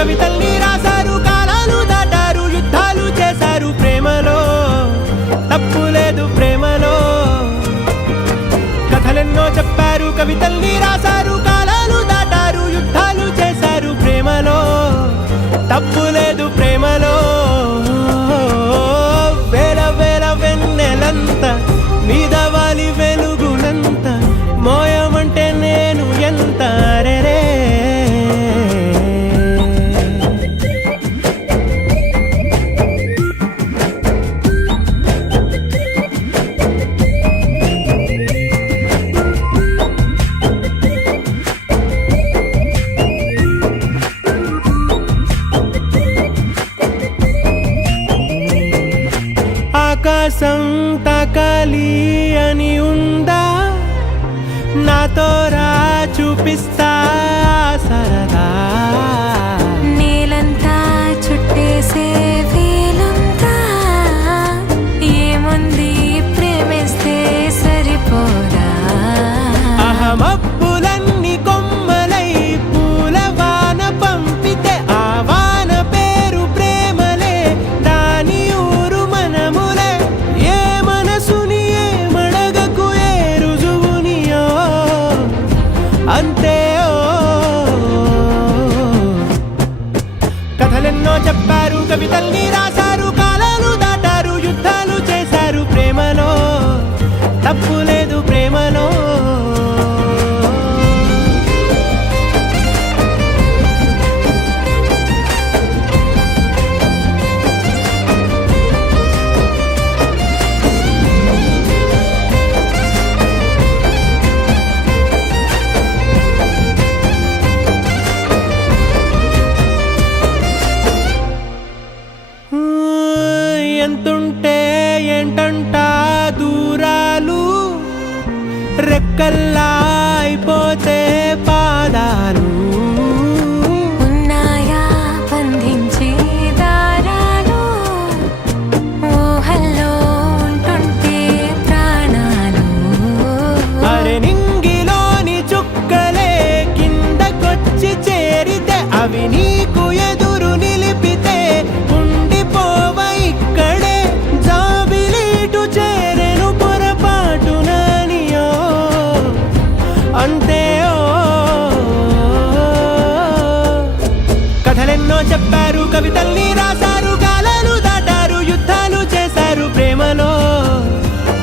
కవితల్ని రాశారు, కాలాలు దాటారు, యుద్ధాలు చేశారు ప్రేమలో, తప్పు లేదు ప్రేమలో. కథలెన్నో చెప్పారు, కవితల్ని రాశారు, కాలాలు దాటారు, యుద్ధాలు చేశారు ప్రేమలో, తప్పు లేదు ప్రేమలో. వేల వేల వెన్నెలంత మీద వాలి వెలుగునంత మోయమంటే నేను ఎంత రే. ఆకాశం తాకాలి అని ఉందా, నాతో రా చూపిస్తా సరదా. నేలంతా చుట్టేసే వీలుందా, ఏముంది ప్రేమిస్తే సరిపోదా. అహమప్పులన్నీ కొమ్మలై పూల వాన పంపితే ఆ వాన పేరు ప్రేమలే, దాని ఊరు మనములే. ఏ మనసుని ఏ మడగకు ఏ రుజువునియో అంతే. కథలెన్నో చెప్పారు, కవితల్ని రాశారు, కాలాలు దాటారు, యుద్ధాలు చేశారు ప్రేమలో, తప్పు లేదు ప్రేమలో. ఎంతుంటే ఏంటంట దూరాలు, రెక్కల్లా అయిపోతే పాదాలు. ఉన్నాయా బంధించే దారాలు, ఊహల్లో ఉంటుంటే ప్రాణాలు. అరే నింగిలోని చుక్కలే కిందకొచ్చి చేరితే, అవి నీకు ఎదురు నిలిపితే ఉండిపోవ ఇక్కడే. జాబిలీటు చేరెను పొరపాటుననియో అంతే. కథలెన్నో చెప్పారు, కవితల్ని రాశారు, కాలాలు దాటారు, యుద్ధాలు చేశారు ప్రేమలో,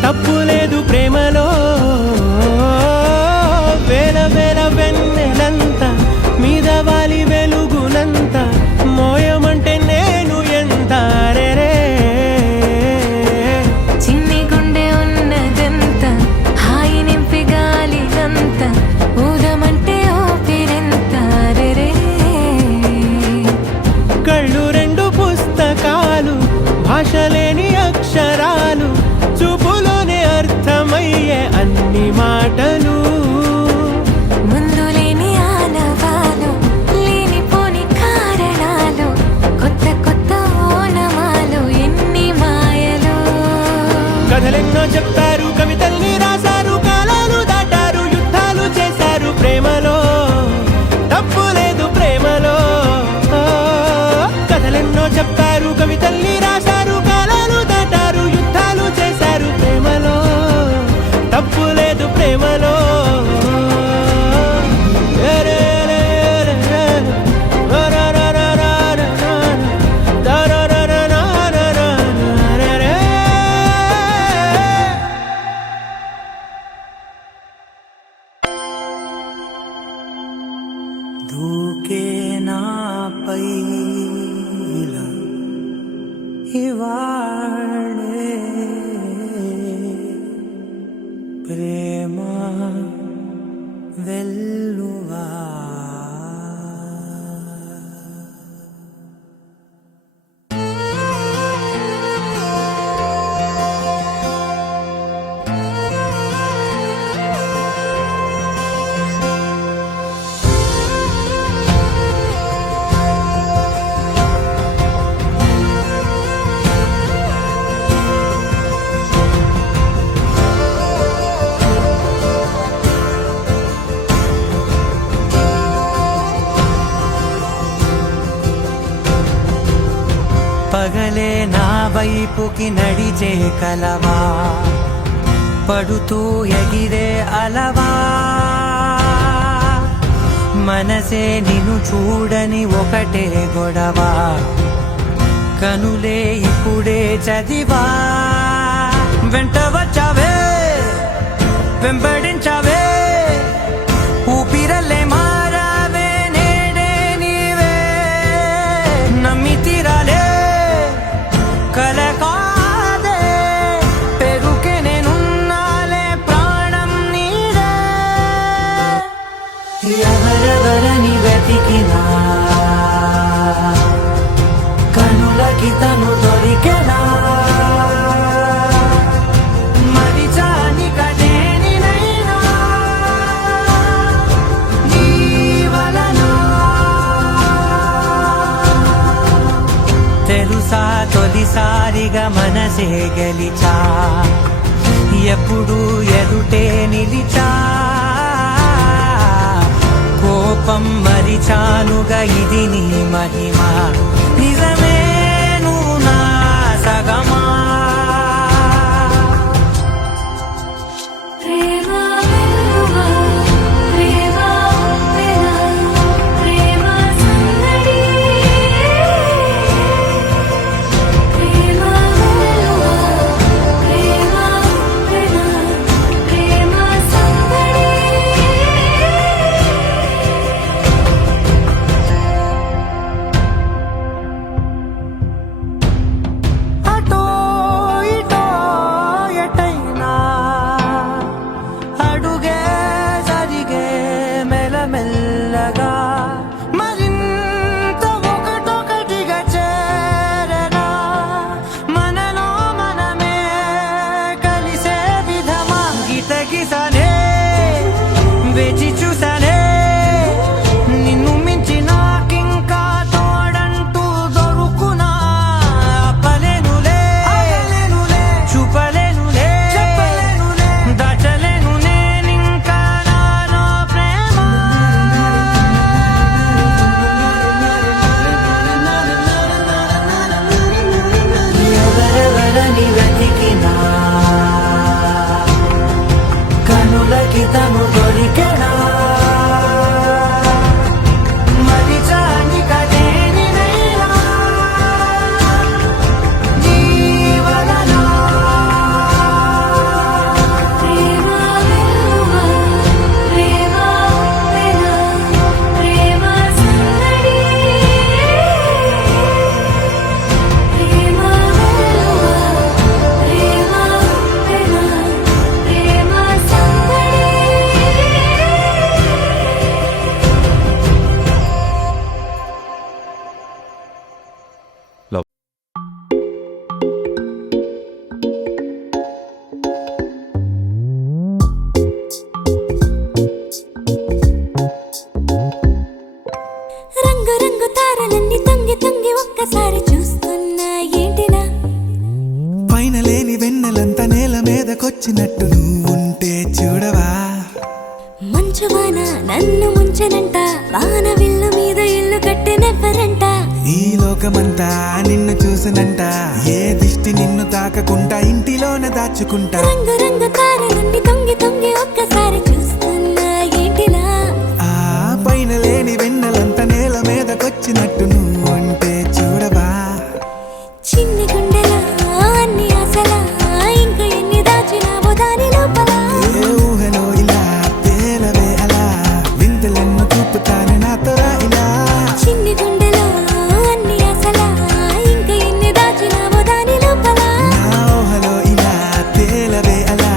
తప్పు లేదు ప్రేమలో. వేల వేల వెన్నెలంత మీద వాలి వెలుగునంత మోయమంటే నేను ఎంత రే. చిన్ని గుండె ఉన్నదంత హాయి నింపి గాలినంత ఊదమంటే ఊపిరెంత రే. కళ్ళు రెండు పుస్తకాలు, భాష లేని అక్షరాలు, చూపులోనే అర్థమయ్యే అన్ని మాటలు. ముందు లేని ఆనవాలు, లేనిపోని కారణాలు, కొత్త కొత్త ఓనమాలు, ఎన్ని మాయలు. కథలెన్నో చెప్పారు, కవితల్ని రాశారు, కాలాలు దాటారు, యుద్ధాలు చేశారు ప్రేమలో, తప్పు లేదు ప్రేమలో. కథలెన్నో చెప్పారు, కవితల్ని రాశారు, కాలాలు దాటారు, యుద్ధాలు చేశారు ప్రేమలో, తప్పు లేదు ప్రేమలో. దూకే నాపై ఇలా పగలే నా వైపుకి నడిచే కలవా పడుతూ ఎగిరే అలవా మనసే నిన్ను చూడని ఒకటే గొడవ కనులే ఇప్పుడే చదివా వెంట వచ్చావే వెంబడించావే ఊపిరల్లే మారావే నేడే నీవే నమ్మి తీరాలే కల కాదే పెరుకే నేనున్నాలే ప్రాణం నీదే ఎవరెవరని వెతికినా కనులకి తను దొరికెనా తెలుసా తొలిసారిగా మనసే గెలిచా ఎప్పుడు ఎదుటే నిలిచా కోపం మరిచానుగా ఇది నీ మహిమ నిజమే నువ్వు నా సగమా మెల్లగా మరింత ఒకటొకటిగా చేరగా మనలో మనమే కలిసే విధమా గితగిసనే వేచి చూసానే నిన్ను మించి నాకింకా తోడంటూ దొరుకునా ఆపలేనులే చూపలేనులే దాచలేను నేనింకా నాలో ప్రేమ ఎవరెవరని వెతికినా కనులకి తను దొరికెనా మరిచాని కదేనినైనా జీవనలో రంగు రంగు తారలన్నీ తొంగి తొంగి ఒక్కసారి చూస్తున్నా ఏంటినా పైన లేని వెన్నెలంతా నేల మీదకొచ్చినట్టు నువ్వుంటే చూడవా మంచువాన నన్ను ముంచనంట వాన విల్లు మీద ఇల్లు కట్టెనెవ్వరంట ఈ లోకమంతా నిన్ను చూసనంట ఏ దిష్టి నిన్ను తాకకుండా ఇంటిలోనే దాచుకుంటా రంగు రంగు తారలన్నీ తొంగి తొంగి ఒక్కసారి చూస్తున్నా ఏంటినా ఆ పైన లేని వెన్నెలంతా నేల మీదకొచ్చినట్టు నువ్వుంటే చూడవా చిన్ని గుండెలా అన్ని ఆశలా ఇంకా ఎన్ని దాచినావో దాని లోపల ఏ ఊహలో ఇలా తేలవే అలా వింతలెన్నో చూపుతాను నాతో రా ఇలా చిన్ని గుండెలో అన్ని ఆశలా ఇంకా ఎన్ని దాచినావో దాని లోపల నా ఊహలో ఇలా తేలవే అలా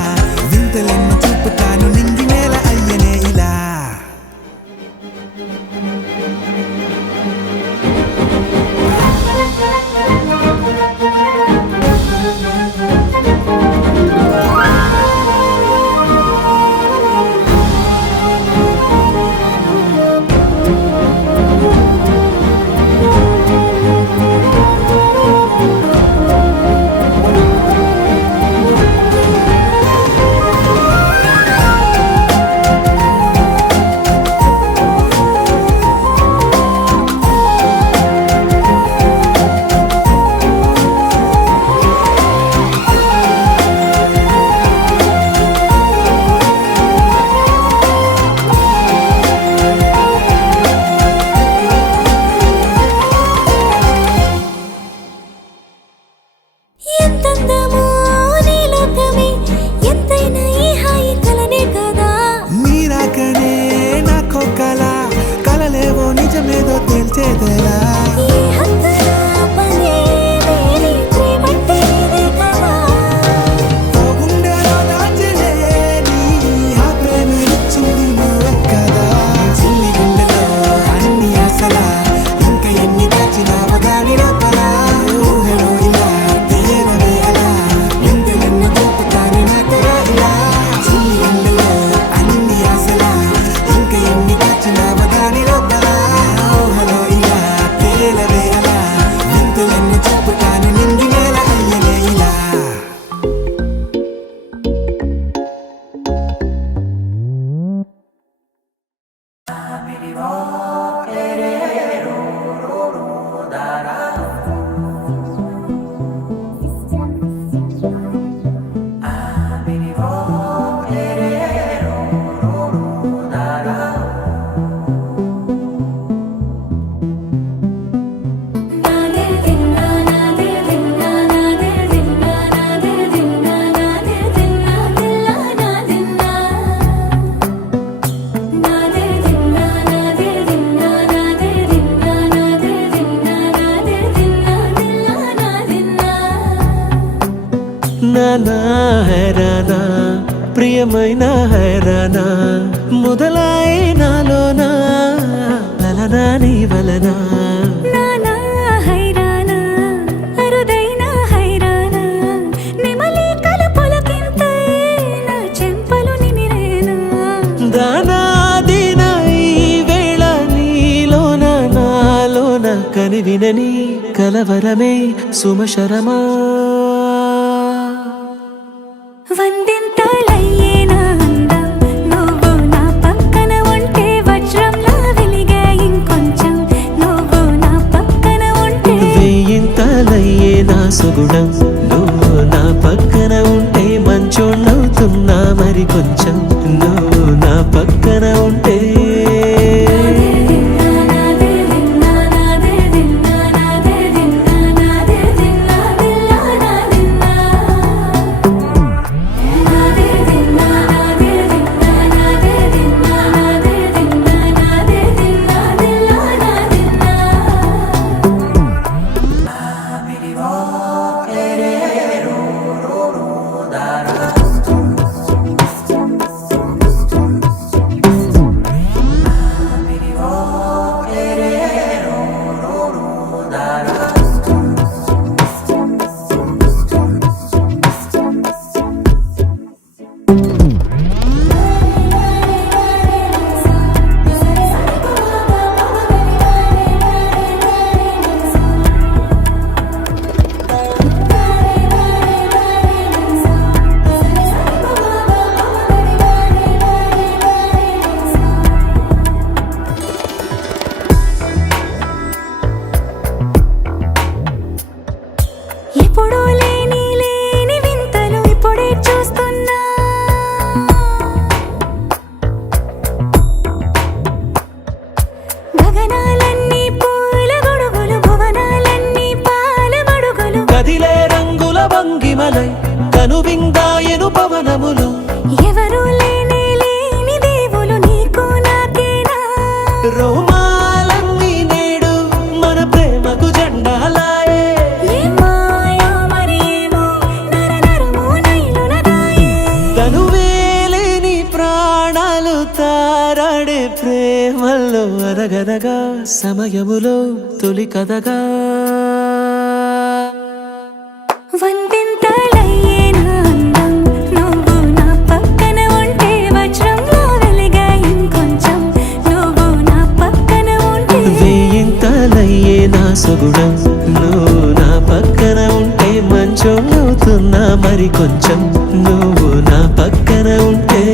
వింతలెన్నో చూపుతాను నింగి నేల అయ్యనే ఇలా నానా హైరానా ప్రియమైన హైరానా మొదలాయి నాలోనా లలనా నీ వలనా నానా హైరానా అరుదైన హైరానా నెమలి కలుపులకింతై నా చెంపలు నిమిరేనా దానాదిన ఈ వేళ నీలోన నాలోన కనివినని కలవరమే సుమశరమా వందింతలయ్యేనా అందం నువ్వు నా పక్కన ఉంటే వజ్రంలా వెలిగే ఇంకొంచెం నువ్వు నా పక్కన ఉంటే వేయింతలయ్యే నా సుగుణం నువ్వు నా పక్కన ఉంటే మంచోళ్ళవుతున్నా మరి కొంచెం నువ్వు నా పక్కన ఉంటే ఎప్పుడూ లేని లేని వింతలు ఇప్పుడే చూస్తున్నా గగనాలన్నీ పూల గొడుగులు భువనాలన్నీ పాల మడుగులు కదిలే రంగుల భంగిమలై కనువిందాయను పవనములు ఎవరూ లేని లేని దేవులు నీకు నాకేనా రోమాలన్నీ నేడు మన ప్రేమకు జెండాలాయే ఏ మాయో మరి ఏమో నరనరమో నైలున దాయే తనువేలేని ప్రాణాలు తారాడే ప్రేమల్లో అనగనగా సమయములో తొలి కథగా వందింతలయ్యేనా అందం నువ్వు నా పక్కన ఉంటే వజ్రంలా వెలిగే ఇంకొంచెం నువ్వు నా పక్కన ఉంటే వేయింతలయ్యే నా సుగుణం నువ్వు నా పక్కన ఉంటే మంచోళ్ళవుతున్నా మరి కొంచెం నువ్వు నా పక్కన ఉంటే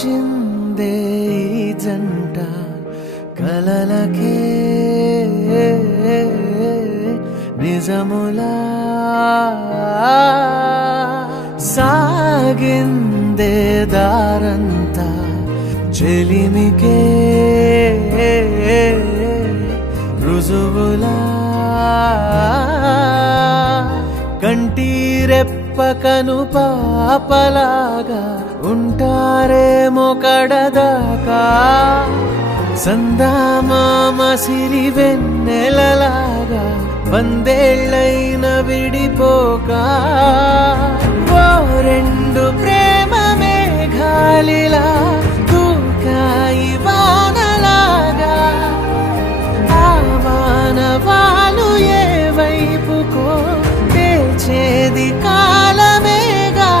తోచిందే ఈ జంట కలలకే నిజములా సాగిందే దారంతా చెలిమికే రుజువులా కంటిరెప్పకను పాపలాగా ఉంటారేమో కడదాకా సందామామ సిరి వెన్నెలలాగా వందేళ్ళైన విడిపోక ఓ రెండు ప్రేమ మేఘాలిలా దూకాయి వానలాగా ఆ వానవాలు ఏ వైపుకో తెచేది కాలమేగా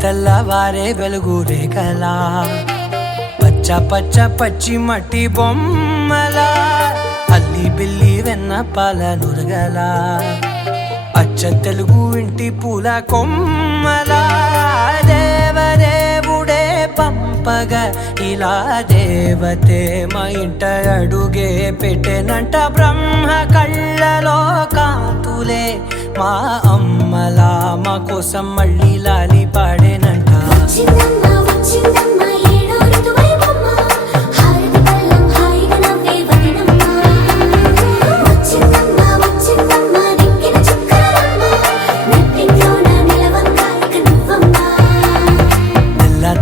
తెల్లవారే వెలుగు రేఖలా పచ్చ పచ్చ పచ్చి మట్టి బొమ్మలా అల్లి బిల్లి వెన్న పాల నురగలా అచ్చ తెలుగు ఇంటి పూల కొమ్మలా దేవదేవుడే పంపగా ఇలా దేవతే మా ఇంట అడుగే పెట్టెనంట బ్రహ్మ కళ్ళలో కాంతులే మా అమ్మలా మా కోసం మళ్ళీ లాలి పాడేనంట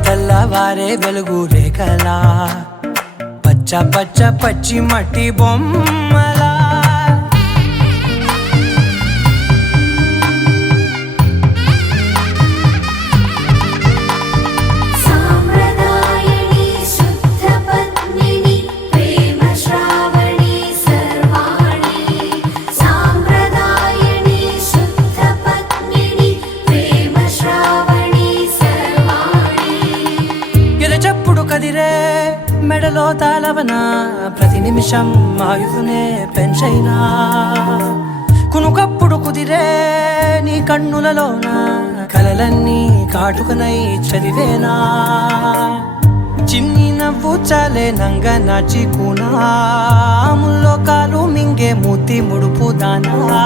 తెల్లవారే వెలుగు రేఖలా పచ్చ పచ్చ పచ్చి మట్టి బొమ్మలా మెడలో తాళవన ప్రతి నిమిషం ఆయువునే పెంచైనా కునుకప్పుడు కుదిరే నీ కన్నులలోన కలలన్నీ కాటుకనై చదివేనా చిన్ని నవ్వు చాలే నంగ నాచి కూనాముల్లో కాలు మింగే మూతి ముడుపు దానా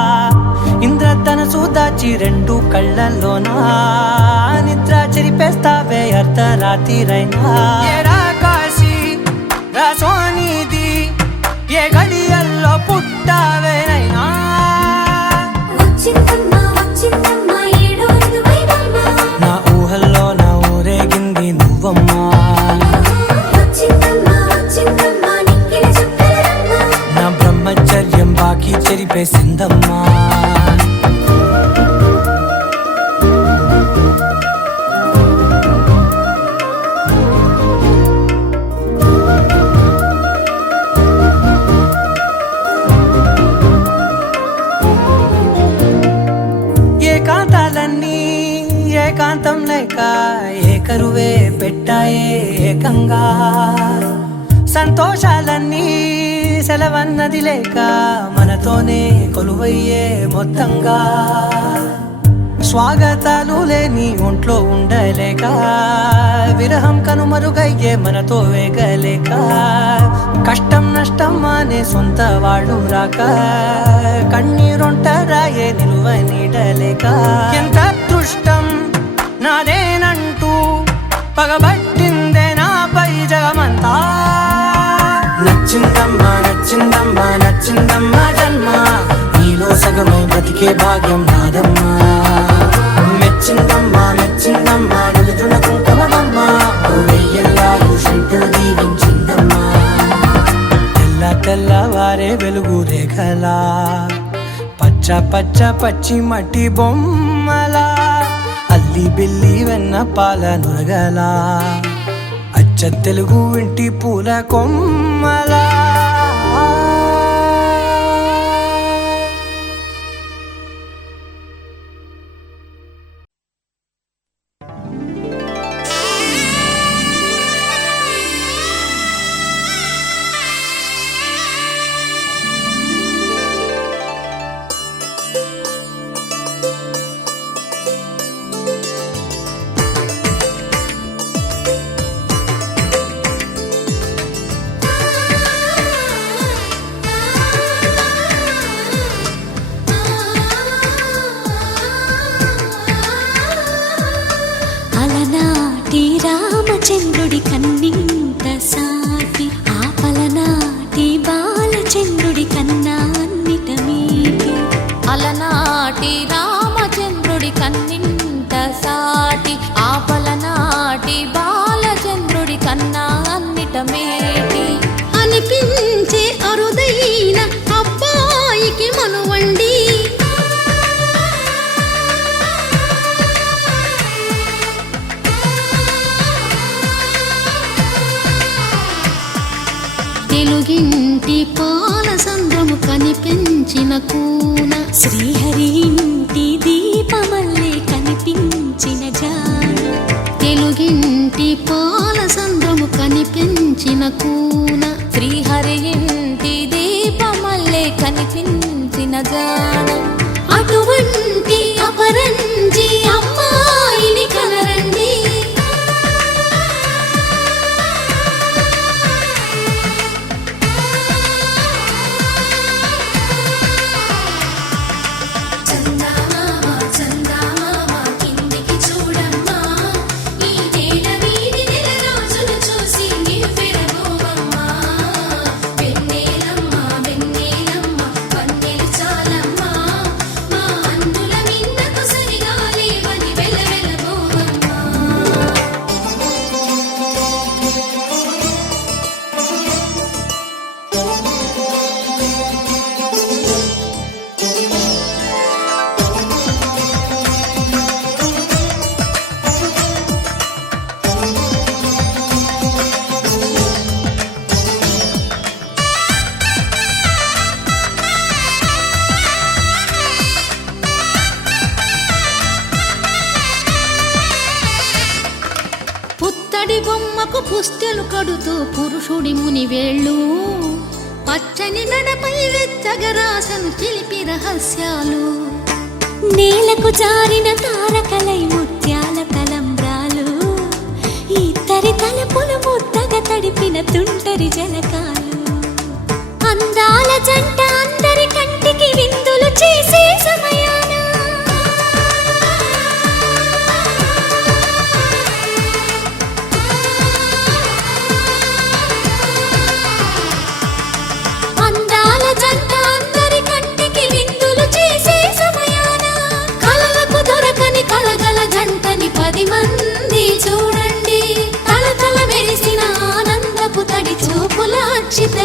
ఇంద్రధనసు దాచి రెండు కళ్ళల్లోనా నిద్ర చెరిపేస్తావే అర్ధరాత్రిరైనా సోనిది ఏ గడియల్లో పుట్టావేనైనా వచ్చిందమ్మా వచ్చిందమ్మా ఏడో ఋతువైవమ్మా నా ఊహల్లో నా ఊరేగింది నువ్వమ్మా వచ్చిందమ్మా వచ్చిందమ్మా నిక్కిన చుక్కలమ్మా నా బ్రహ్మచర్యం బాకీ చెరిపేసిందమ్మా ఏకాంతాలన్నీ ఏకాంతం లేక ఏకరువే పెట్టాయే ఏకంగా సంతోషాలన్నీ సెలవన్నది లేక మనతోనే కొలువయ్యే మొత్తంగా స్వాగతాలు లేని ఒంట్లో ఉండలేక విరహం కనుమరుగయ్యే మనతో వేగలేక కష్టం నష్టం అనే సొంత వాళ్ళు రాక కన్నీరొంటరాయే నిలువ నీడలేక ఎంత అదృష్టం నాదేనంటూ పగబట్టిందే నాపై జగమంతా నచ్చిందమ్మా నచ్చిందమ్మా నచ్చిందమ్మా జన్మ నీలో సగమై బ్రతికే భాగ్యం నాదమ్మా మెచ్చిందమ్మా మెచ్చిందమ్మా నిలుచున్న కుంకుమమ్మా వెయ్యల్లాలు శంకరు దీవించిందమ్మా తెల్ల తెల్లవారే వెలుగు రేఖలా పచ్చ పచ్చ పచ్చి మట్టి బొమ్మలా అల్లి బిల్లి వెన్న పాల నురగలా అచ్చ తెలుగు ఇంటి పూల కొమ్మలా అలనాటి రామచంద్రుడి కన్నింత సాటి ఆపలనాటి బాలచంద్రుడి కన్నా అన్నిట మీటి అలనాటి రామచంద్రుడి కన్నింత సాటి ఆపలనాటి బాలచంద్రుడి కన్నా అన్నిట మేటి అనిపించే అరుదైన అబ్బాయికి మనువండి తెలుగింటి పాల సంద్రము కనిపించిన కూన శ్రీహరి ఇంటి దీపమల్లే కనిపించిన జాన తెలుగింటి పాల సంద్రము కనిపించిన కూన శ్రీహరి ఇంటి దీపమల్లే కనిపించిన జాన అటువంటి అపరంజి అమ్మాయిని కనరండి బొమ్మకు పుస్తెలు కడుతూ పురుషుడి ముని వేళ్ళు పచ్చని మెడపై వెచ్చగరాసను చిలిపి రహస్యాలు నేలకు జారిన తారకలై ముత్యాల తలంబ్రాలు ఇద్దరి తలపులు ముద్దగా తడిపిన తుంటరి జలకాలు అందాల జంట అందరి కంటికి విందులు చేసే సమయాన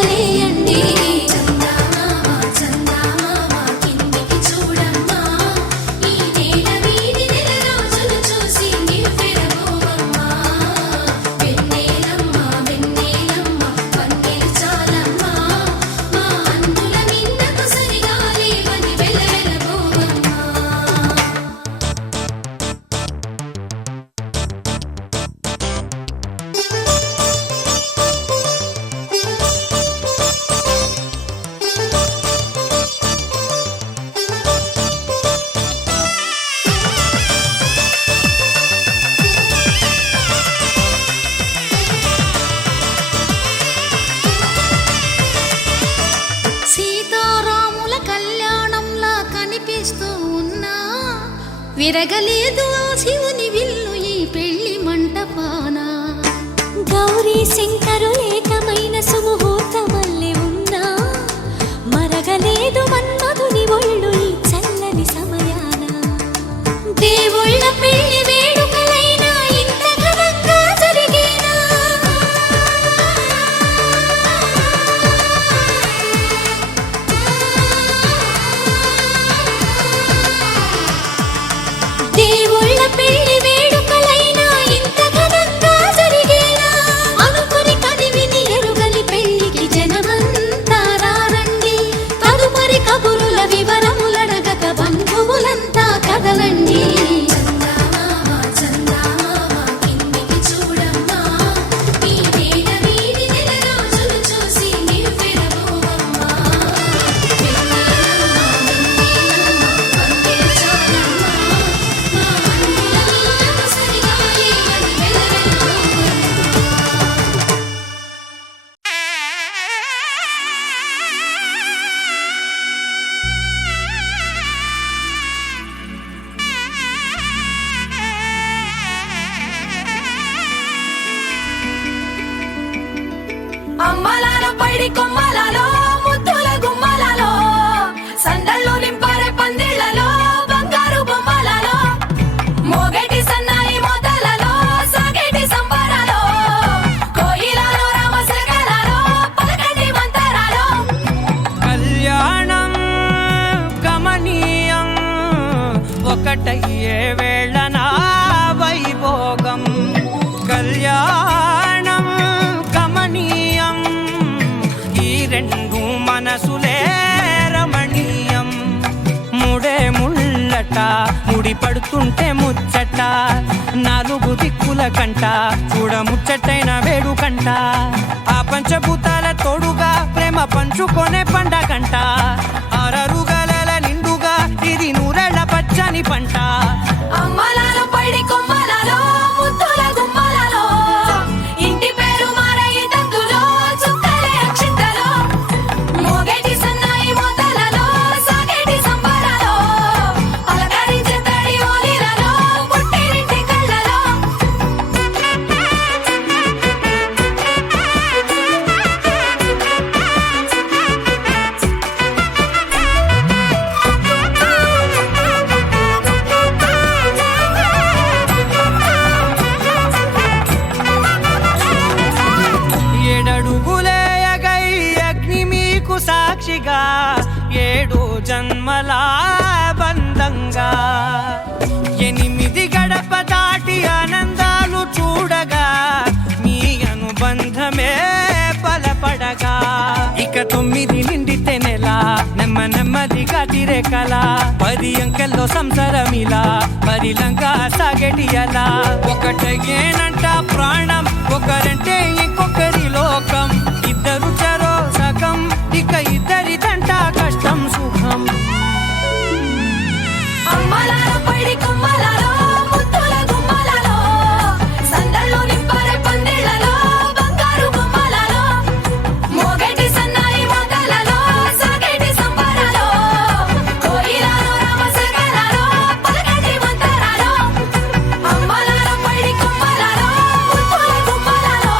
వదిలేయండి. చందమామ చందమామ కిందికి చూడమ్మా, ఈ నేల వీడి నెల రోజులు చూసి నివ్వెరపోవమ్మా. వెన్నెలమ్మ వెన్నెలమ్మ వన్నెలు చాలమ్మా, మా అందుల నిన్నకు సరిగా లేవని వెలవెలబోవమ్మా. సీతారాముల కళ్యాణంలా కనిపిస్తూ ఉన్నా, విరగలేదు ఆ శివుని విల్లు ఈ పెళ్లి మంటపాన. గౌరీ శంకరు ఏకమైన సుముహూర్తమల్లె ఉన్నా, మరగలేదు మన్మధుని ఒళ్ళు ఈ చల్లని సమయాన. దేవుళ్ళ పెళ్లి వేడుకలైనా ఇంత ఘనంగా జరిగేనా? దేవుళ్ళ పెళ్లి వేడుకలైనా ఇంత ఘనంగా జరిగేనా? అనుకుని కదివిని ఎరుగని పెళ్లికి జనమంతా రారండి. తదుపరి కబురుల వివరములడగక బంధువులంతా కదలండి. చందమామ చందమామ కిందికి చూడమ్మా, ఈ నేల వీడి నెల రోజులు చూసి నివ్వెరపోవమ్మా. వెన్నెలమ్మ వెన్నెలమ్మ వన్నెలు చాలమ్మా, మా అందుల నిన్నకు సరిగా లేవని వెలవెలబోవమ్మా. అమ్మలాల పైడి కొమ్మలలో ముద్దుల గుమ్మలలో సందళ్ళు నింపరే పందిళ్లలో బంగారు బొమ్మలలో మోగేటి సన్నాయి మోతలలో సాగేటి సంబరాలో కోయిలలో రామశకలలో పలకటి మంతరాలో కళ్యాణం గమనీయం ఒకటయ్యే వేళ నా వైభోగం. కళ్యాణం గమనీయం ఈ రెండు మనసులే రమణీయం. ముడే ముళ్ళట ముడి పడుతుంటే ముచ్చట, నాలుగు దిక్కుల కంట చూడ ముచ్చటైన వేడుకంట. ఆ పంచభూతాల తోడుగా ప్రేమ పంచుకొనే పండగంట. ఆరరుగల నిండుగా ఇది నూరెళ్ళ పచ్చని పంట. అమ్మలాల పైడి కొమ్మలలో ముద్దుల గుమ్మలలో ఇంటి పేరు మారయి తందులో చుక్కలే అక్షింతలో మోగేటి సన్నాయి మోతలలో సాగేటి సంబరాలో పలకరించే తడి ఓలిలలో పుట్టినింటి కళ్ళలో. ఏడడుగులేయగై అగ్ని మీకు సాక్షిగా, ఏడు జన్మల బంధంగా. 8 గడప దాటి ఆనందాలు చూడగా మీ అనుబంధమే బలపడగా. ఇక 9 నిండితే నెల నెమ్మ నెమ్మదిగా తిరే కల. 10 అంకెల్లో సంసారమిలా పరిలంగా సాగటి అలా. ఒకటేనంట ప్రాణం ఒకరంటే ఇంకొకరి లోకం. ఇద్దరు చరో సగం ఇక ఇద్దరిదంట కష్టం సుఖం. అమ్మలాల పైడి కొమ్మలలో ముద్దుల గుమ్మలలో సందళ్ళు నింపరే పందిళ్లలో బంగారు బొమ్మలలో మోగేటి సన్నాయి మోతలలో సాగేటి సంబరాలో కోయిలలో రామశకలలో పలకటి మంతరాలో. అమ్మలాల పైడి కొమ్మలలో ముద్దుల గుమ్మలలో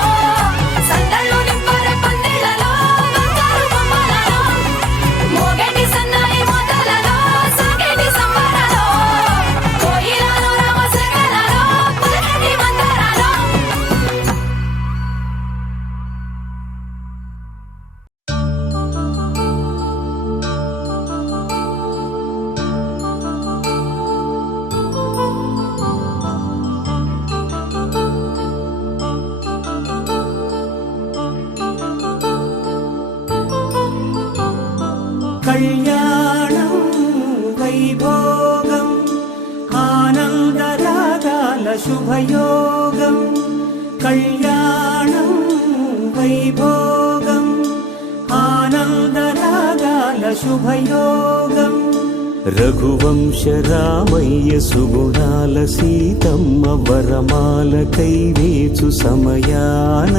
శుభయోగం కళ్యాణం వైభోగం ఆనందరాగాల శుభయోగం రఘువంశ రామయ్య సుగుణాల సీతమ్మ వరమాల కైవేచు సమయాన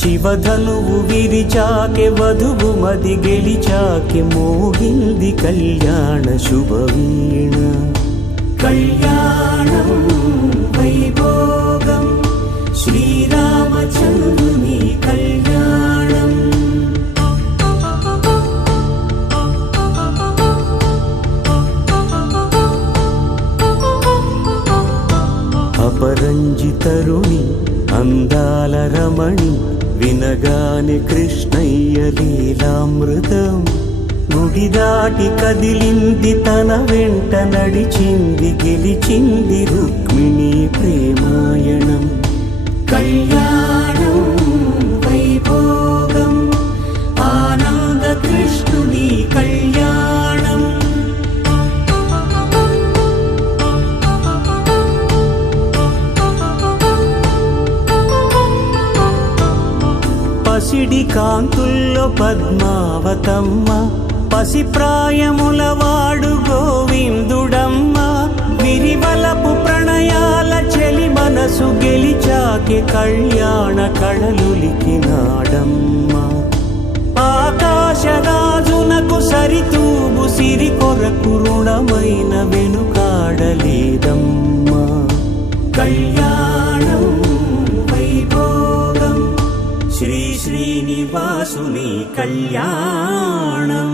శివధనువు విరిచాకె వధువు మది గెలిచాకె మోగింది కళ్యాణ శుభవీణ కళ్యాణం వైభోగం శ్రీరామచంద్రుని కళ్యాణం అపరంజితరుణి అందాల రమణి వినగానే కృష్ణయ్య లీలామృతం గుడి దాటి కదిలింది తన వెంట నడిచింది గెలిచింది రుక్మిణి ప్రేమాయణం కళ్యాణం వైభోగం ఆనంద కృష్ణుని కళ్యాణం పసిడి కాంతుల్లో పద్మావతమ్మ పసిప్రాయముల వాడు గోవిందుడమ్మ విరివలపు ప్రణయాల చెలి మనసు గెలిచాకె కళ్యాణ కళలులికినాడమ్మ ఆకాశరాజునకు సరితూబు సిరి కొరకు రుణమైన వెనుకాడలేదమ్మా కళ్యాణం వైభోగం శ్రీ శ్రీనివాసుని కళ్యాణం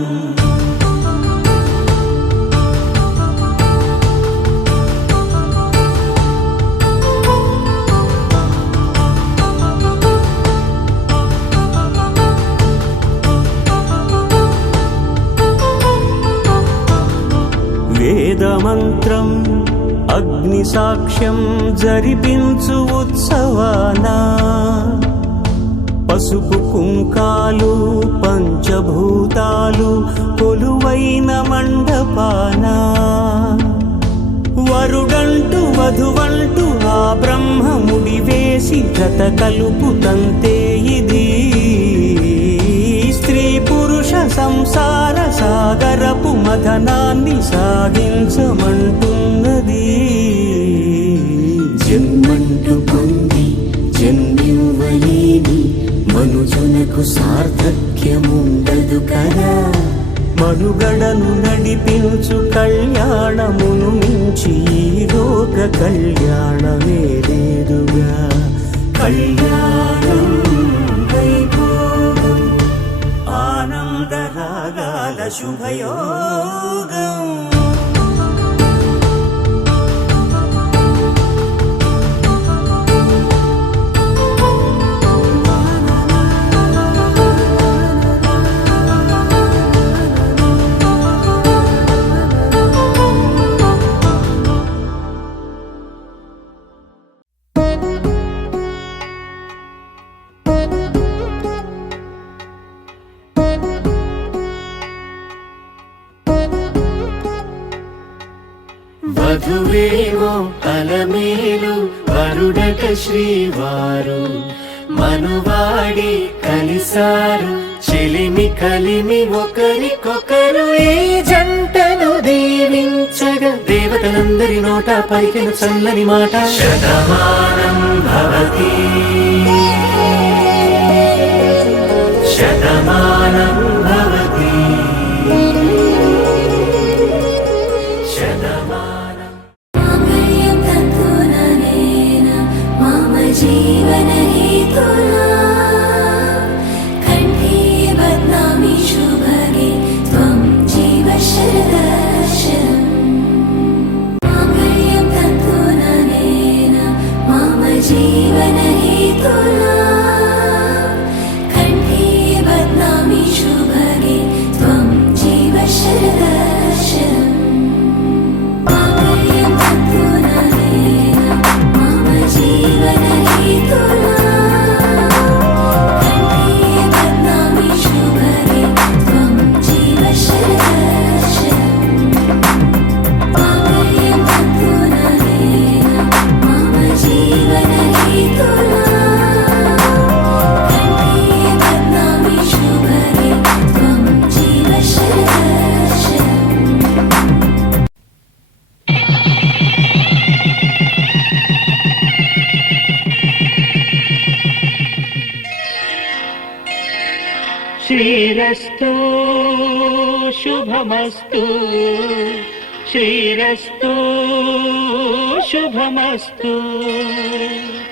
వేదమంత్రం అగ్ని సాక్ష్యం జరిపించు ఉత్సవానా పసుపు కుంకాలు పంచభూతాలు కొలువైన మండపాన వరుడంటూ వధువంటూ ఆ బ్రహ్మముడి వేసి జత కలుపుతంతే ఇది స్త్రీ పురుష సంసార సాగరపు మథనాన్ని సాగించమంటున్నది జన్మంటూ పొంది జన్మివ్వలేని మనుజునకు సార్థక్యముండదు కదా మనుగడను నడిపించు కళ్యాణమును మించి ఈ లోక కళ్యాణమే లేదుగా కళ్యాణం వైభోగం ఆనందరాగాల శుభయోగం వధువేమో అలమేలు వరుడట శ్రీవారు మనువాడి కలిసారు చెలిమి కలిమి ఒకరికొకరు ఈ జంటను దీవించగా దేవతలందరి నోట పలికిన చల్లని మాట శతమానం భవతి శతమానం భవతి మాంగళ్యం తంతుననేన మమ జీవన హేతునా కంఠే బధ్నామి శుభగే త్వం జీవ శరదశరం మాంగళ్యం తంతుననేన మమ జీవన హేతునా కంఠే బధ్నామి శుభగే త్వం జీవ శరదశరం మాంగళ్యం తంతుననేన మమ జీవన హేతునా కంఠే బధ్నామి శుభగే త్వం జీవ శరదశరం మాంగళ్యం తంతుననేన మమ శ్రీరస్తు శుభమస్తు శ్రీరస్తు శుభమస్తు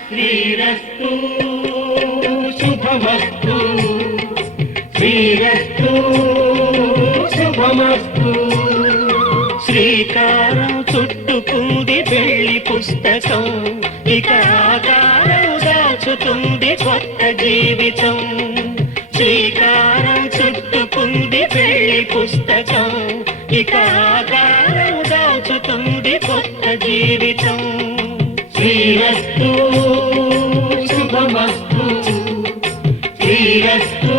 శ్రీరస్తు శుభమస్తు శ్రీరస్తు శుభమస్తు శ్రీకారం చుట్టుకుంది పెళ్లి పుస్తకం ఇక ఆకారం దాచుతుంది కొత్త జీవితం శ్రీకారం చుట్టుకుంది పెళ్లి పుస్తకం ఇక ఆకారం దాచుతుంది కొత్త జీవితం శ్రీరస్తు శుభమస్తు శ్రీరస్తు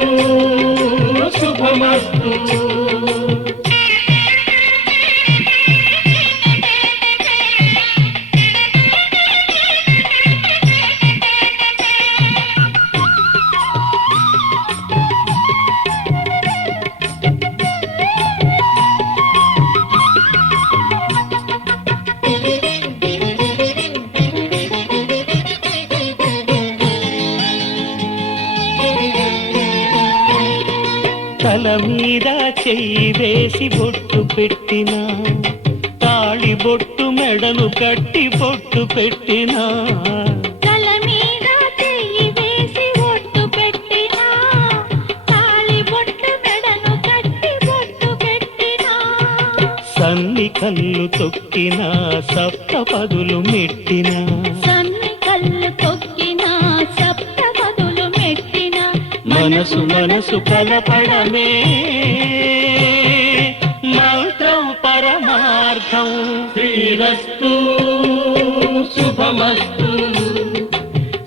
శుభమస్తు తల మీద చెయ్యి వేసి బొట్టు పెట్టిన తాళి బొట్టు మెడను కట్టి బొట్టు పెట్టిన తల మీద చెయ్యి వేసి బొట్టు పెట్టినా తాళి బొట్టు మెడను కట్టి బొట్టు పెట్టినా సన్ని కళ్ళు తొక్కిన సప్త పదులు మెట్టిన సన్ని కళ్ళు తొక్కినా సప్త పదులు మెట్టినా మనసు మనసు కలపడమే మంత్రం పరమార్థం శ్రీరస్తు శుభమస్తు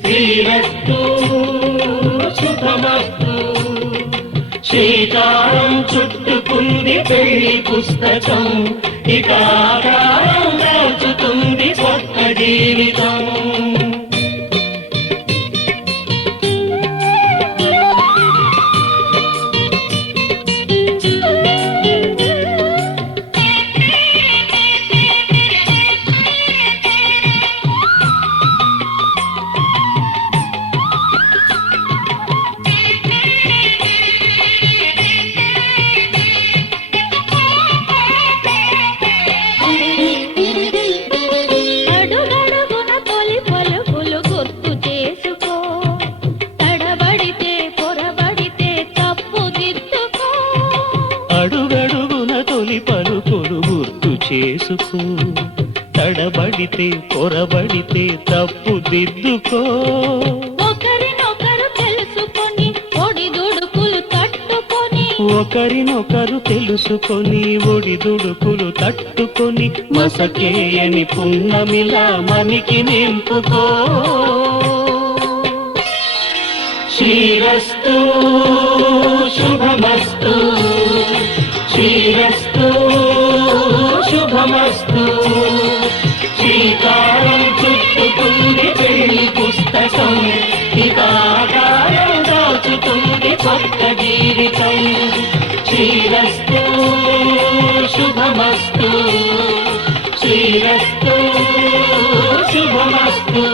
శ్రీరస్తు శుభమస్తు శ్రీకారం చుట్టుకుంది పెళ్లి పుస్తకం ఇక ఆకారం దాచుతుంది కొత్త జీవితం అడుగడుగున తొలి పలుకులు గుర్తు చేసుకో తడబడితే పొరబడితే తప్పు దిద్దుకో అడుగడుగున తొలి పలుకులు గుర్తు చేసుకో తడబడితే పొరబడితే తప్పు దిద్దుకో ఒకరినొకరు తెలుసుకొని ఒడిదుడుకులు తట్టుకొని ఒకరినొకరు తెలుసుకొని ఒడిదుడుకులు తట్టుకొని మసకేయని పున్నమిలా మనికి నింపుకో శ్రీరస్తు శుభమస్తు శ్రీరస్తు శుభమస్తు శ్రీకారం చుట్టుకుంది పెళ్లి పుస్తకం ఇక ఆకారం దాచుతుంది కొత్త జీవితం శ్రీరస్తు శుభమస్తు శ్రీరస్తు శుభమస్తు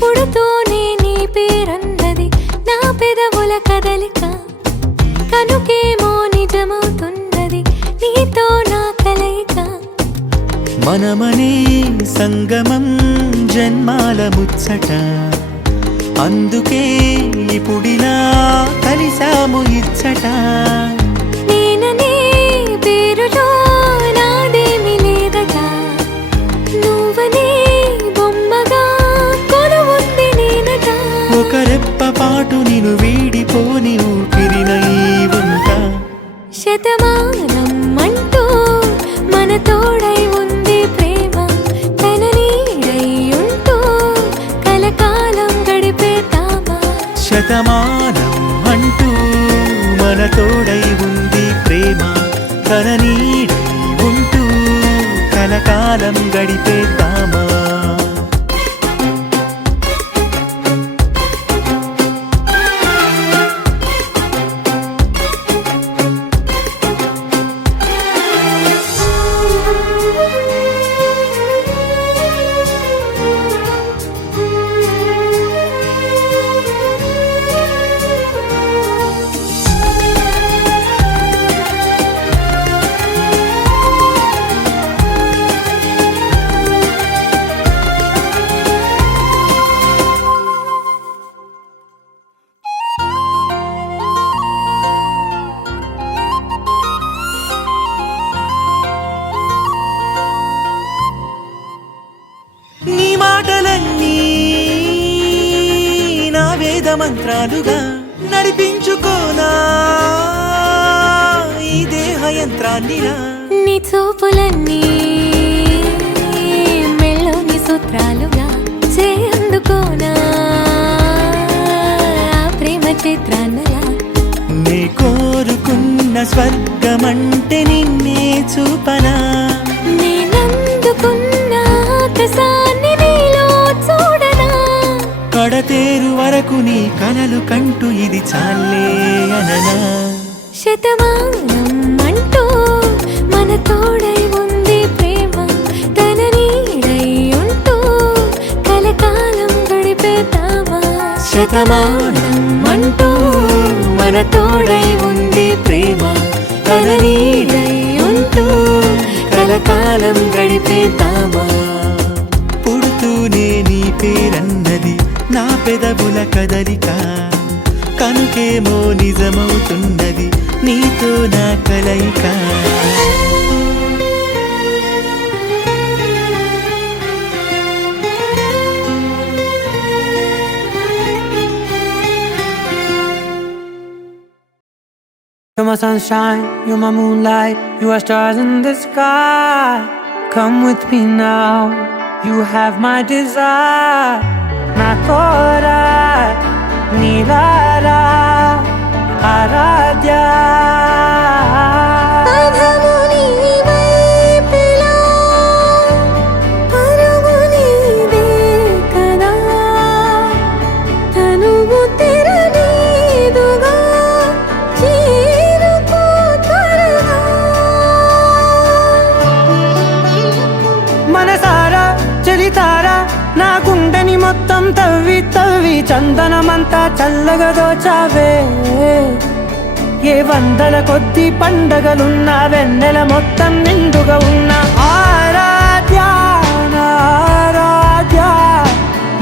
పుడుతూనే నీ పేరన్నది నా పెదవుల కదలిక కనుకేమో నిజమవుతున్నది నీతో నా కలయిక మనమనే సంగమం జన్మాల ముచ్చట అందుకే ఇప్పుడిలా కలిసాము ఇచ్చట నేననే పేరులో నాదేమి లేదట నువ్వనే బొమ్మగా కొలువుంది నేనట ఒక రెప్ప పాటు నిన్ను వీడిపోని ఊపిరిన ఈ వంట శతమానం అంటూ మన తోడై ఉంది ప్రేమ తన నీడై ఉంటూ కలకా కలకాలం గడిపేద్దామా. నీ మాటలన్నీ నా వేద మంత్రాలుగా నడిపించుకోనా ఈ దేహ యంత్రాన్నిలా. నీ చూపులన్నీ మెళ్ళోని సూత్రాలుగా చేయందుకోనా ప్రేమ చిత్రాన్నలా. నే కోరుకున్న స్వర్గమంటే నిన్నే చూపనా. నేనందుకున్న ఆకాశాన్ని నీలో చూడనా. కడతేరు వరకు నీ కలలు కంటూ ఇది చాలే అననా. శతమానం అంటూ మన తోడై ఉంది ప్రేమ, తన నీడై ఉంటూ కలకాలం గడిపేద్దామా. శతమానం అంటూ మన తోడై ఉంది ప్రేమ, తన నీడై ఉంటూ కలకాలం గడిపేద్దామా. పుడుతూనే నీ పేరన్నది నా పెదవుల కదలిక, కనుకేమో నిజమవుతున్నది నీతో నా కలయిక. You're my sunshine, you're my moonlight, you are stars in the sky. Come with me now, you have my desire. Na tora, nilara, aradhya. పదము నీవైపులా, పరుగు నీదే కదా, తనువు తెరనీదుగా, చేరుకో త్వరగా. మనసారా చలితారా నా గుండెని మొత్తం తవ్వి తవ్వి చందనమంతా చల్లగా దోచావే. ఏ వందల కొద్ది పండగలున్నా వెన్నెల మొత్తం నిండుగా ఉన్న ఆరాధ్య నా ఆరాధ్య,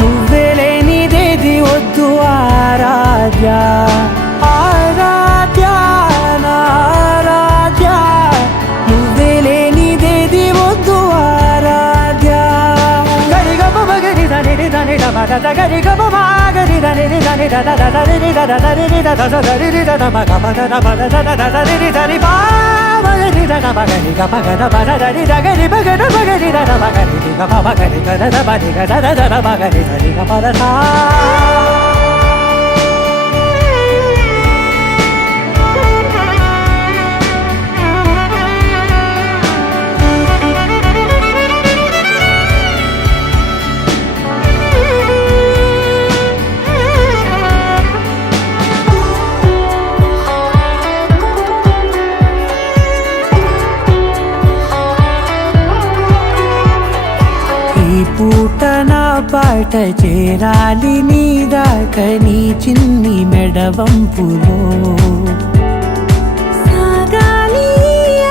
నువ్వే లేనిదేది వద్దు ఆరాధ్య. ఆరాధ్య నా ఆరాధ్య, నువ్వే లేనిదేది వద్దు ఆరాధ్య. గరిగమ మగరి దని దని దమ దద గరిగమ మాగరి దని దని దద దద రి దద దరి రి దద దరి రి దద మగ మగ దమ దద దద రి రి దరి బా మగరి దద మగరి గ మగ దమ దరి దగరి మగ మగరి దద మగరి రి గ మగరి గ దద మగరి గ దద దద మగరి దరి గ మద సా. పూట నా పాట చేరాలి నీ దాకా నీ చిన్ని మెడవంపులో. సాగాలి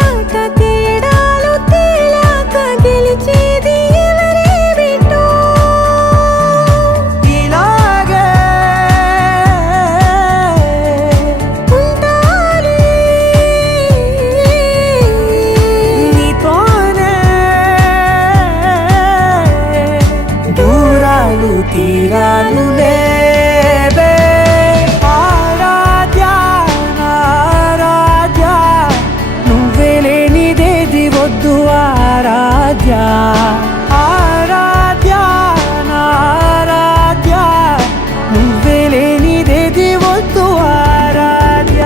ఆట తేడాలు తేలాక గెలిచేది ఎవరే బిడ్డో. ఇలాగే ఉంటాలి నీతోనే దూరాలు తీరాలు లేవే. ఆరాధ్య నా ఆరాధ్య, నువ్వే లేనిదేది వద్దు ఆరాధ్య. ఆరాధ్య నా ఆరాధ్య, నువ్వే లేనిదేది వద్దు ఆరాధ్య.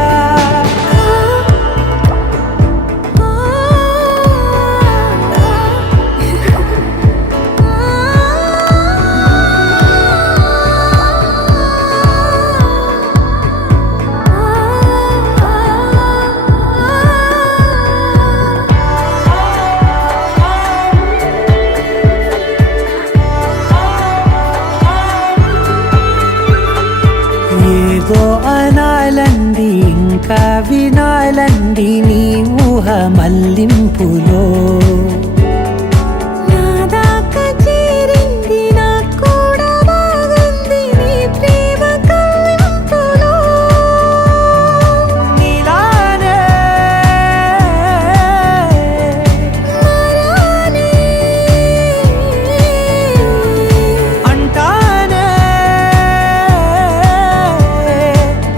కల్లింపులో నాదాకా చేరింది నాకు కూడా బాగుంది నీ ప్రేమ కవింపులో నీలానే మరానే అంటానే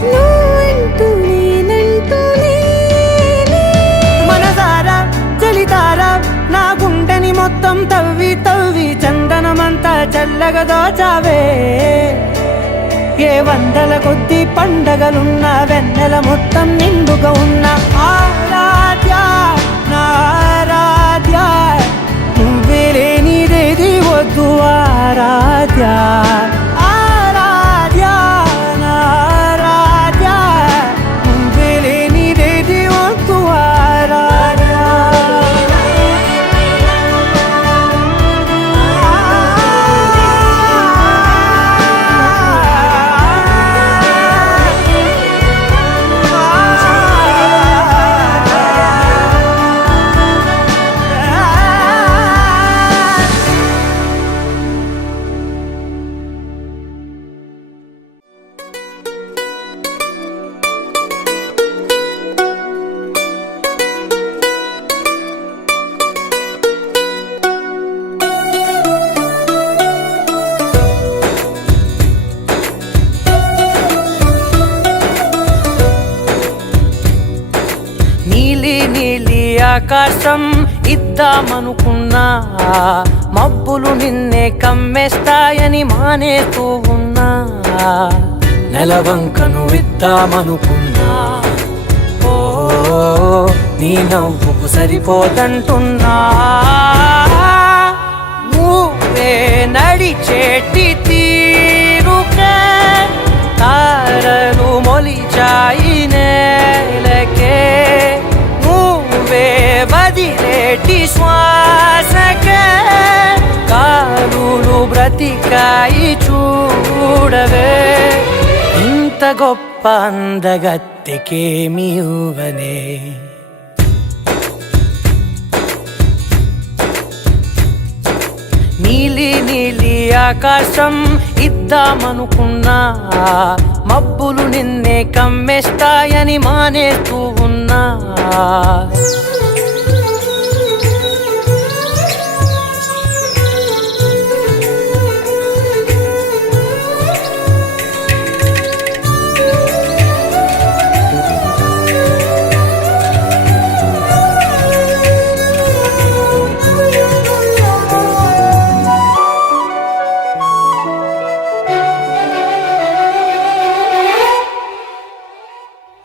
నువ్వంటూ నేనంటూ లేనే మనసారా చలితారా నా గుండెని మొత్తం తవ్వి తవ్వి చందనమంతా చల్లగా దోచావే ఏ వందల కొద్ది పండగలున్న వెన్నెల మొత్తం నిండుగా ఉన్న ఆరాధ్య నా ఆరాధ్య నువ్వే లేనిదేది వద్దు ఆరాధ్య ఆరాధ్య నా ఆరాధ్య నువ్వే లేనిదేది వద్దు ఆరాధ్య నీలి నీలి ఆకాశం ఇద్దామనుకున్నా మబ్బులు నిన్నే కమ్మేస్తాయని మానేస్తూ ఉన్నా నెలవంకను ఇద్దామనుకున్నా ఓ నీ నవ్వుకు సరిపోదంటున్నా నువ్వే నడిచేటి తీరుకే తారలు మొలిచాయి నేలకే నువ్వే వదిలేటి శ్వాసకే కాలులు బ్రతికాయి చూడవే ఇంత గొప్ప అందగత్తెకేమి ఇవ్వనే నీలి నీలి ఆకాశం ఇద్దామనుకున్నా మబ్బులు నిన్నే కమ్మేస్తాయని మానేస్తూ ఉన్నా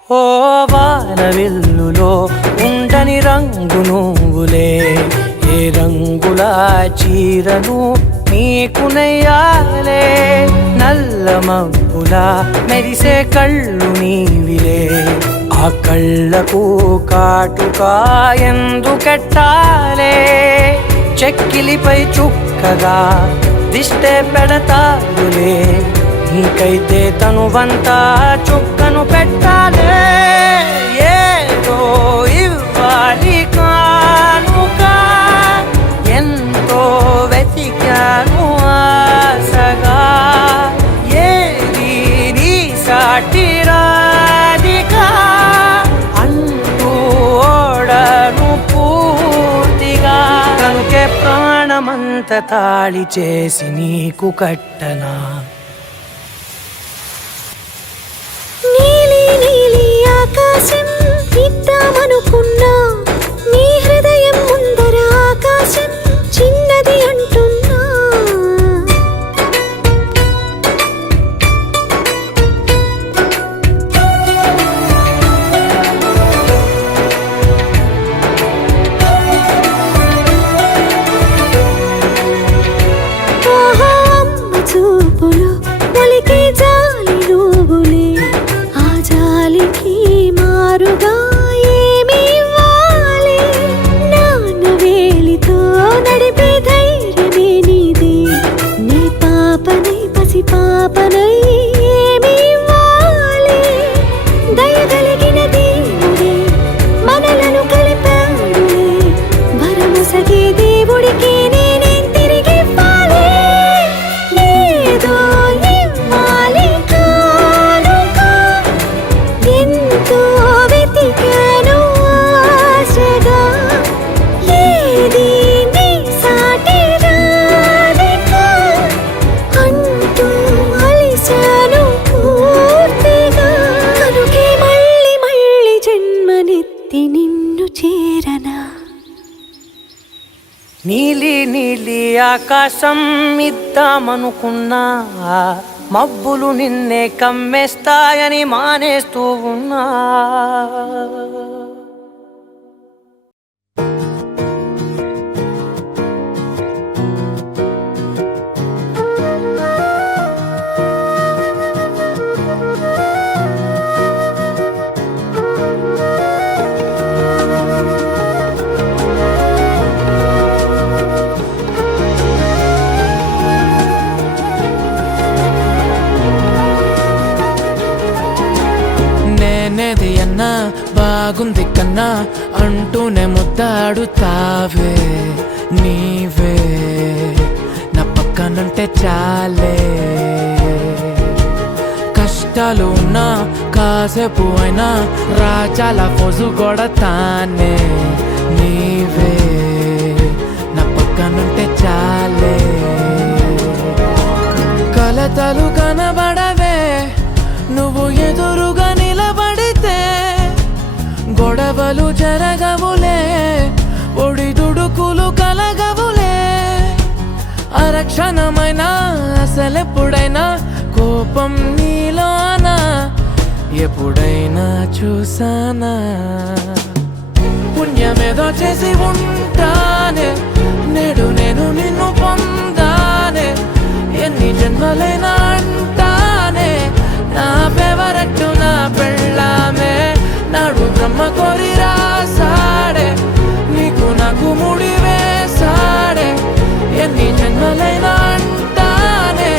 ఓ వానవిల్లులో ఉండని రంగు నువ్వులే ఏ రంగుల చీరను నీకు నెయ్యాలే నల్ల మబ్బులా మెరిసే కళ్ళు నీవిలే ఆ కళ్ళకు కాటుకా ఎందుకెట్టాలే చెక్కిలిపై చుక్కగా దిష్టే పెడతాడులే నీకైతే తనువంతా చుక్కను పెట్టాలే ఏదో ఇవ్వాలి కానుక ఎంతో వెతికాను ఆశగా ఏది నీ సాటి రాధిక అంటూ ఓడను పూర్తిగా కనుకే ప్రాణమంత తాళి చేసి నీకు కట్టనా నీలి నీలి ఆకాశం ఇద్దామనుకున్నా నీ హృదయం ముందర ఆకాశం చిన్నది అంటున్నా ఆహా అమ్మ చూపులు ఒలికే జాలి నువ్వులే ఆ జాలికి మారుగా ఏమి ఇవ్వాలి నీలి నీలి ఆకాశం ఇద్దామనుకున్నా మబ్బులు నిన్నే కమ్మేస్తాయని మానేస్తూ ఉన్నా నేనేది అన్నా బాగుంది కన్నా అంటూనే ముద్దాడుతావే నీవే నా పక్కనుంటే చాలే కష్టాలు ఉన్నా కాసేపు అయినా రాజాల ఫోజు కొడతానే నీవే నా పక్కనుంటే చాలే కలతలు కనబడవే నువ్వు ఎదురుగా నిలబడితే గొడవలు జరగవులే ఒడిదుడుకులు కలగవులే అరక్షణమైనా అసలెప్పుడైనా కోపం నీలోనా ఎప్పుడైనా చూసానా పుణ్యమేదో చేసి ఉంటానే నేడు నేను నిన్ను పొందానే ఎన్ని జన్మలైనా అంటానే నా ఫేవరెట్టు నా పెళ్ళామే నాడు బ్రహ్మ కోరి రాసాడే నీకు నాకు ముడి వేసాడే ఎన్ని జన్మలైనా అంటానే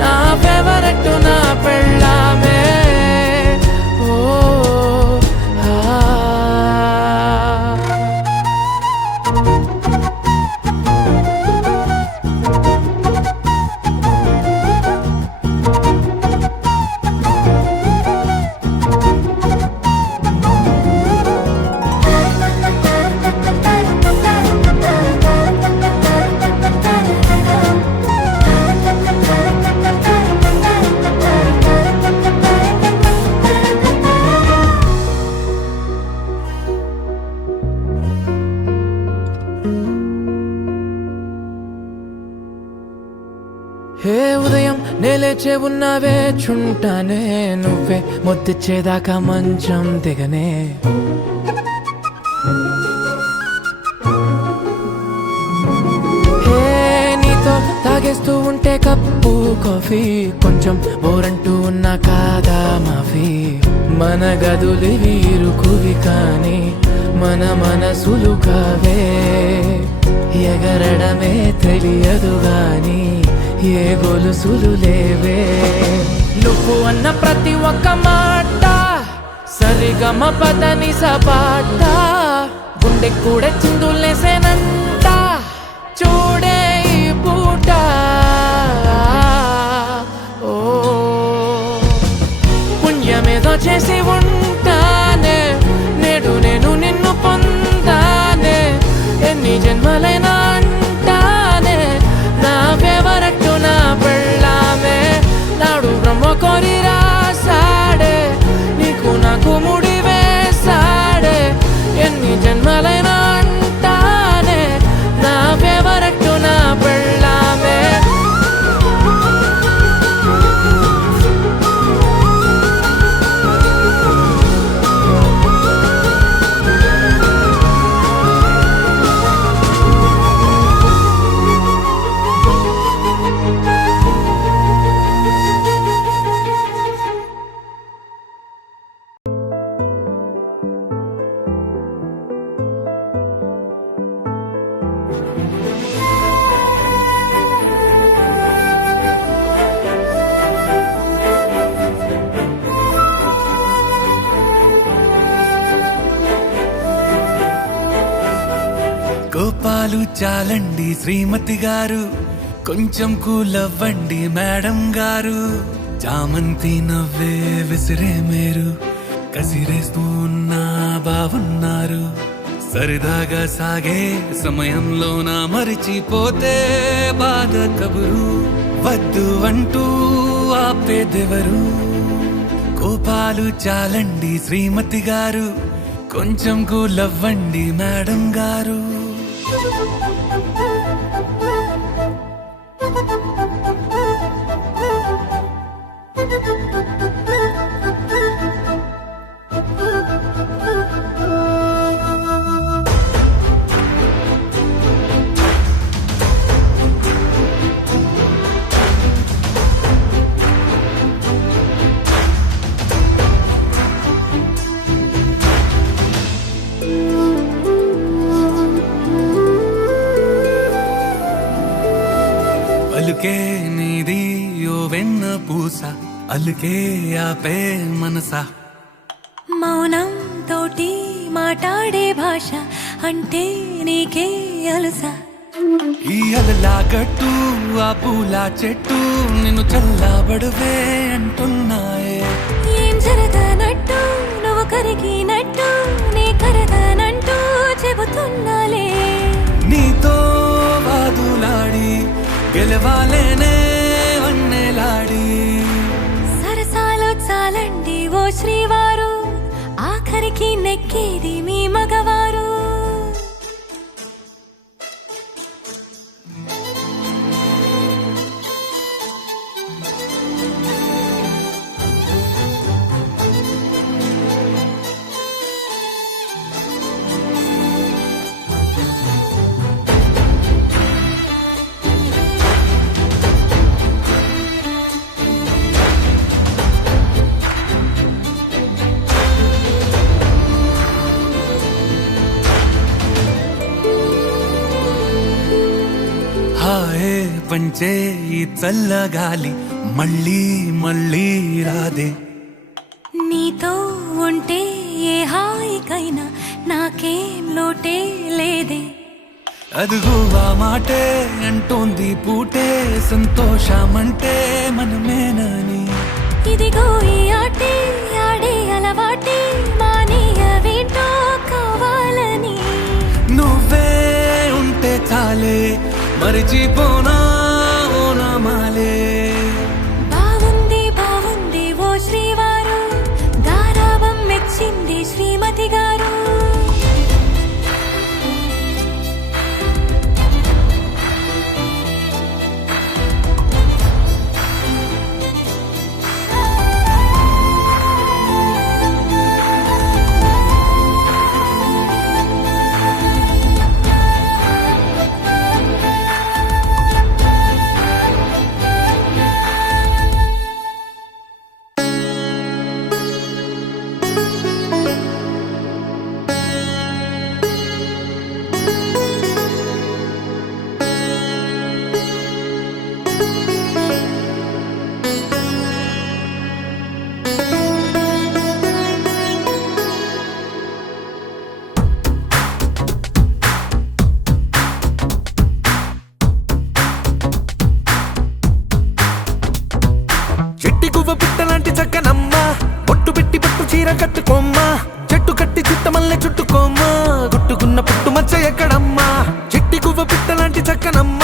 నా ఫేవరెట్టు నా పెళ్ళామే ఓ హే ఉదయం నేలేచే ఉన్నావే చుంటానే నువ్వే ముద్దిచ్చేదాకా మంచం దిగనే హే నీతో తాగేస్తూ ఉంటే కప్పు కాఫీ కొంచెం బోరంటూ ఉన్నా కాదా మాఫీ మన గదులు వీరుకువి కానీ మన మనసులు కావే ఎగరడమే తెలియదు గాని ఏ గొలుసులు లేవే నువ్వు అన్న ప్రతి ఒక్క మాట సరిగమ పదని సపాట గుండె కూడా చిందులేసేనంట చూడే ఈ పూట ఓ పుణ్యమేదో చేసి ఉంటానే నేడు నేను నిన్ను పొందానే ఎన్ని జన్మలైనా అంటానే నా ఫేవరెట్టు నా పెళ్ళామే నాడు బ్రహ్మ కోరి రాసాడే నీకు నాకు ముడి వేసాడే ఎన్ని జన్మలైనా అంటానే నా ఫేవరెట్టు నా పెళ్ళామే కోపాలు చాలండి శ్రీమతి గారు కొంచెం కూలవ్వండి మేడం గారు చామంతి నవ్వే విసిరే మేరు కసిరేస్తూ ఉన్నా బావున్నారు సరదాగా సాగే సమయంలో నా మరిచిపోతే బాధ కబురు వద్దు అంటూ ఆపేదెవరు కోపాలు చాలండి శ్రీమతి గారు కొంచెం కూలవ్వండి మేడం గారు పలుకే నీది ఓ వెన్న పూస అలుకే ఆపే మనసా మౌనం తోటి మాట్లాడే భాష అంటే నీకే అలుసా ఈ అలలా గట్టు ఆ పూల చెట్టు నిన్ను చల్లబడవే అంటున్నాయే ఏం జరగనట్టు నువ్వు కరిగినట్టు నీ కరగనంటూ చెబుతున్నాలే నీతో వాదులాడి గెలవాలేనే వన్నెలాడి సరసాలు చాలండి ఓ శ్రీవారు ఆఖరికి నెక్కేది మీ మగవారు హాయే పంచే ఈ చల్లగాలి మళ్ళీ మళ్ళీ రాదే నీతో ఉంటే ఏ హాయికైనా నాకేం లోటే లేదే అదుగు ఆ మాటే అంటోంది పూటే సంతోషమంటే మనమేనని ఇదిగో ఈ ఆటే ఆడే అలవాటే మానేయవేంటో కావాలని నువ్వే ఉంటే చాలే మరిచిపోనా ఓ నామాలే బాగుంది బాగుంది ఓ శ్రీవారు గారాబం మెచ్చింది శ్రీమతి గారు చెట్టి గువ్వ పిట్టలాంటి చక్కనమ్మ బొట్టు పెట్టి పట్టు చీర కట్టుకోమ్మా చెట్టు కట్టి చుట్టమల్లె చుట్టుకోమ్మా గుట్టుకున్న పుట్టు మచ్చ ఎక్కడమ్మా చెట్టి గువ్వ పిట్టలాంటి చక్కనమ్మ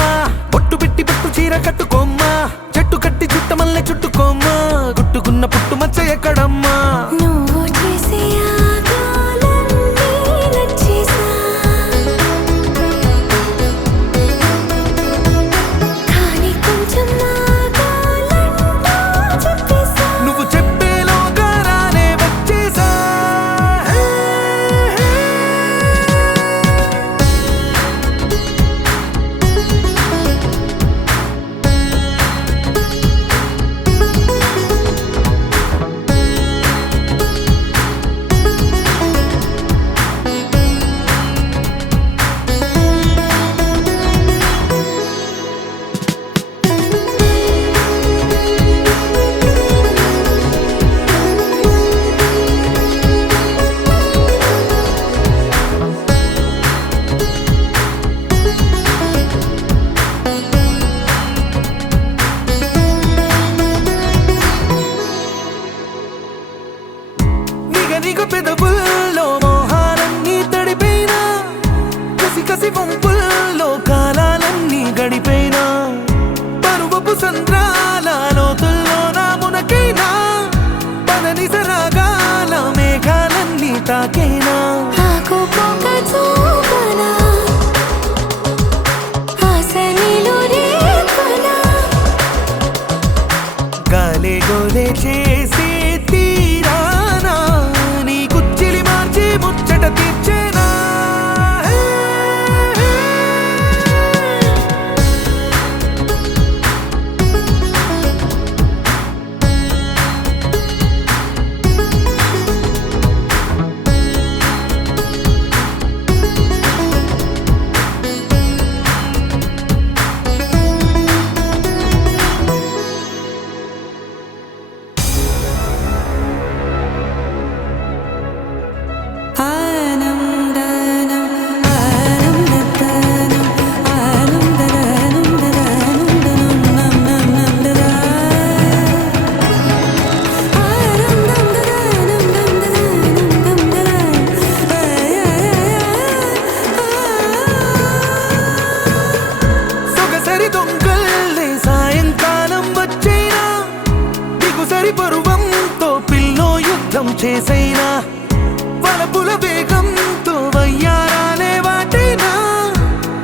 బొట్టు పెట్టి పట్టు చీర కట్టుకోమ్మా చెట్టు కట్టి చుట్టమల్లె చుట్టుకోమ్మా గుట్టుకున్న పుట్టు మచ్చ ఎక్కడమ్మా నువ్వు చేసే ఆగాలన్నీ నచ్చేసా కానీ కొంచెం ఆగాలంటూ చెప్పేసా నువ్వు చెప్పేలోగా రానే వచ్చేసా చేసైనా వలపుల వేగంతో వయ్యారాలే వాటైనా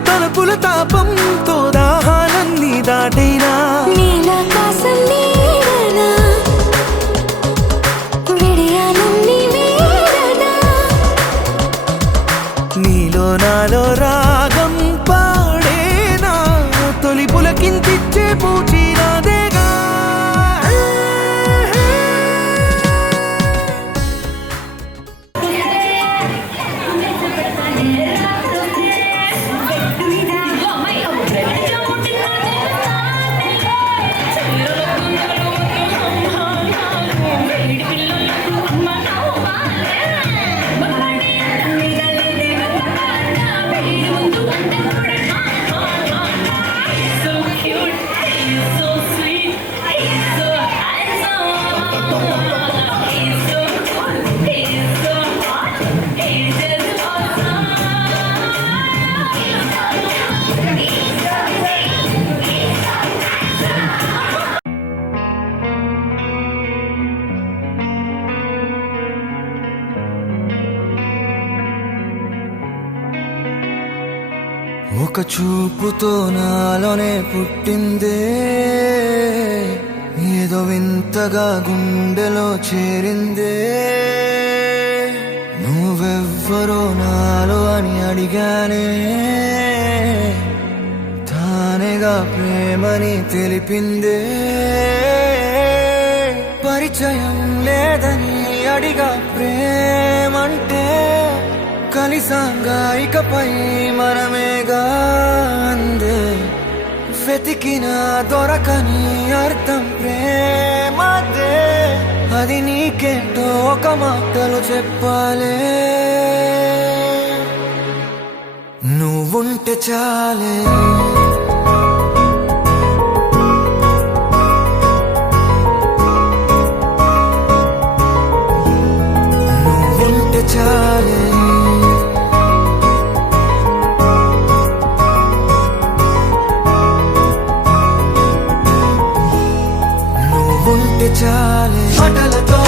తలపుల తాపంతో దాహాలన్నీ దాటైనా నీలాకాశం నీడనా విడియాలన్నీ వీడనా నీలో నాలో రాగం పాడేనా తొలి పులకింతిచ్చే పూచిరాదేగా ఒక చూపుతో నాలోనే పుట్టిందే ఏదో వింతగా గుండెలో చేరిందే నువ్వెవ్వరో నాలో అని అడిగానే తానేగా ప్రేమని తెలిపిందే పరిచయం లేదని అడిగా ప్రేమంటే కలిసాంగా ఇకపై మనమేగా అందే వెతికిన దొరకని అర్థం ప్రేమదే అది నీకేంటో ఒక మాటలు చెప్పాలే నువ్వుంటే చాలే నువ్వుంటే చాలే చాలే మాటలతో